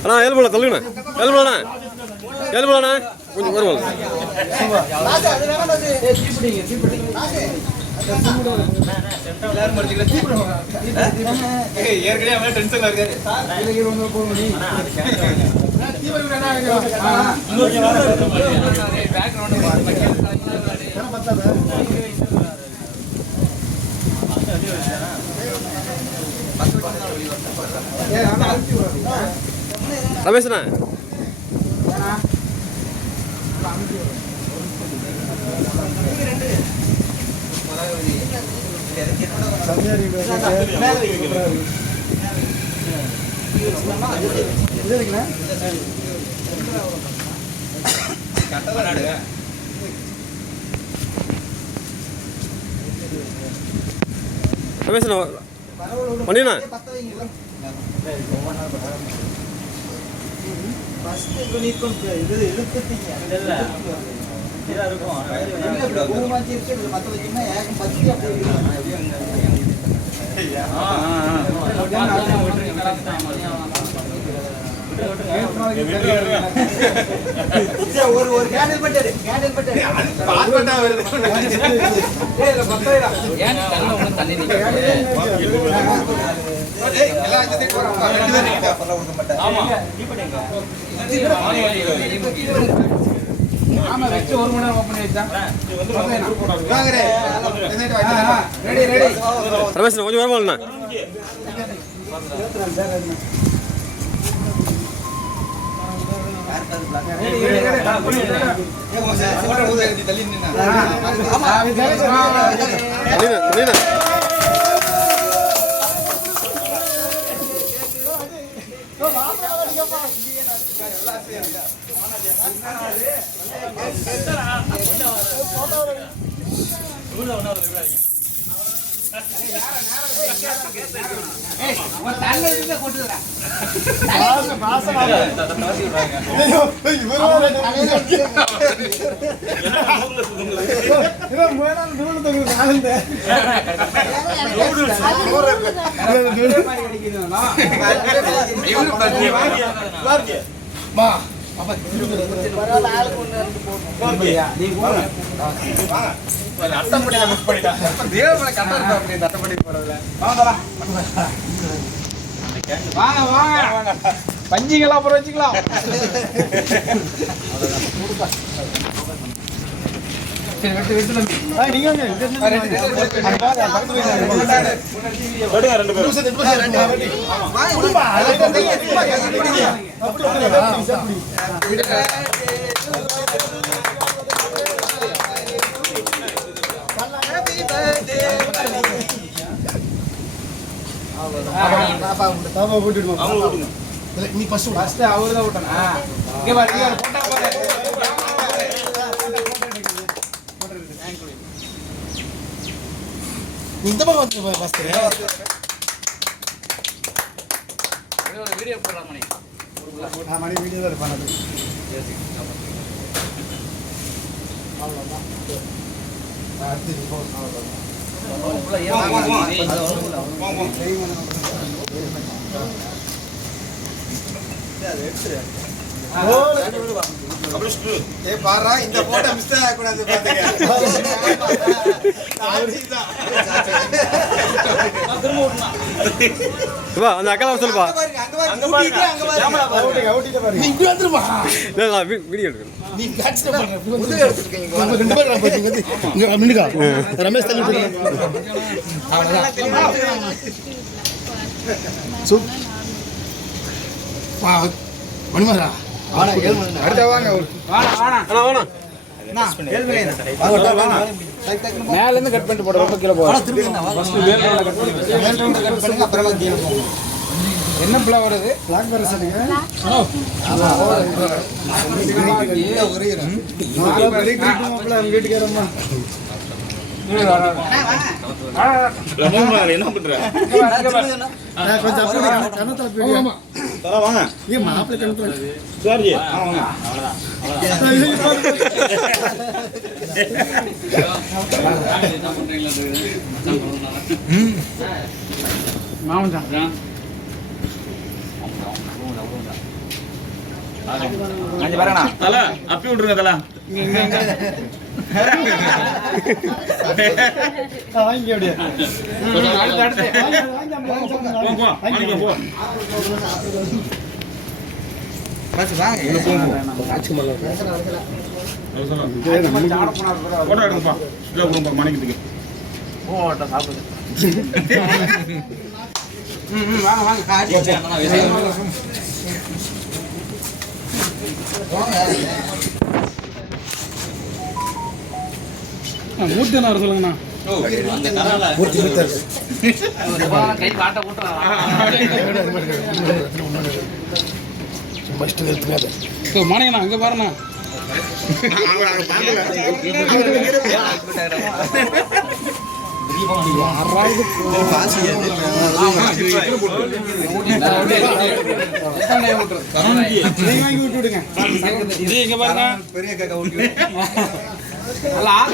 அண்ணா ஏழு போல தள்ளுங்கண்ணா ஏழு போலண்ணா ஏழு போலண்ணா கொஞ்சம் வருவாங்க ஏற்கனவே டென்ஷன்ல இருக்காரு ரமேஷ்ண்ணா ரமேஷ்ண்ணா பண்ணிண்ணா ஒரு கேண்டில் பட்டது ஆமா வெச்சு ஒரு மணி நேரம் ஓபன் ஆயிடுச்சா ரெடி ரெடி ரமேஷ் கொஞ்சம் வரமாண்ணா பஞ்சிங்களா அப்புறம் வச்சுக்கலாம் நீ ஃபர்ஸ்ட் அவரு தான் விட்டனா இங்க பாரு இங்க போட்டா பாரு இந்த பக்கம் வந்து ஃபர்ஸ்ட் ஒரு வீடியோ போடுற மணி மணி வீடியோ தான் பண்ணது அவ்வளவுதான் அடுத்து இப்போ பாரா இந்த போட்டோ மிஸ் ஆகக்கூடாது அந்த அக்கா சொல்லுப்பா வீடியோ ரமேஷ் தள்ளி மணிமாரா மேல இருந்து கட் பண்ணிட்டு போட ரொம்ப கீழே போறோம் என்ன பிள்ளை வருது பிளாக் பேர் சொல்லுங்க வீட்டுக்காரம்மா என்ன பண்ற மாப்பிள்ளை கணத்துல மாமன் அஞ்சு பாருங்கண்ணா. தல அப்பி விட்டுருங்க தல. வாங்கி அப்படியே அடுத்து அடுத்து. போ போ மாணிக்கம் போ. பஸ் வாங்க. போட்டோ எடுங்கப்பா. இல்லை கொடுங்கப்பா மாணிக்கத்துக்கு. போட்ட சாப்பிடுது. வாங்க வாங்க. காட்டி மூர்த்தி என்ன வர சொல்லுங்கண்ணா கை காட்ட போட்டு ஃபஸ்ட்டு நிறுத்துக்காது மாணிக்கண்ணா அங்கே பாருண்ணா. வாங்கி விட்டு விடுங்க இது இங்கே பாருங்க. பெரிய கேக்க ஊட்டி நல்லா ஆ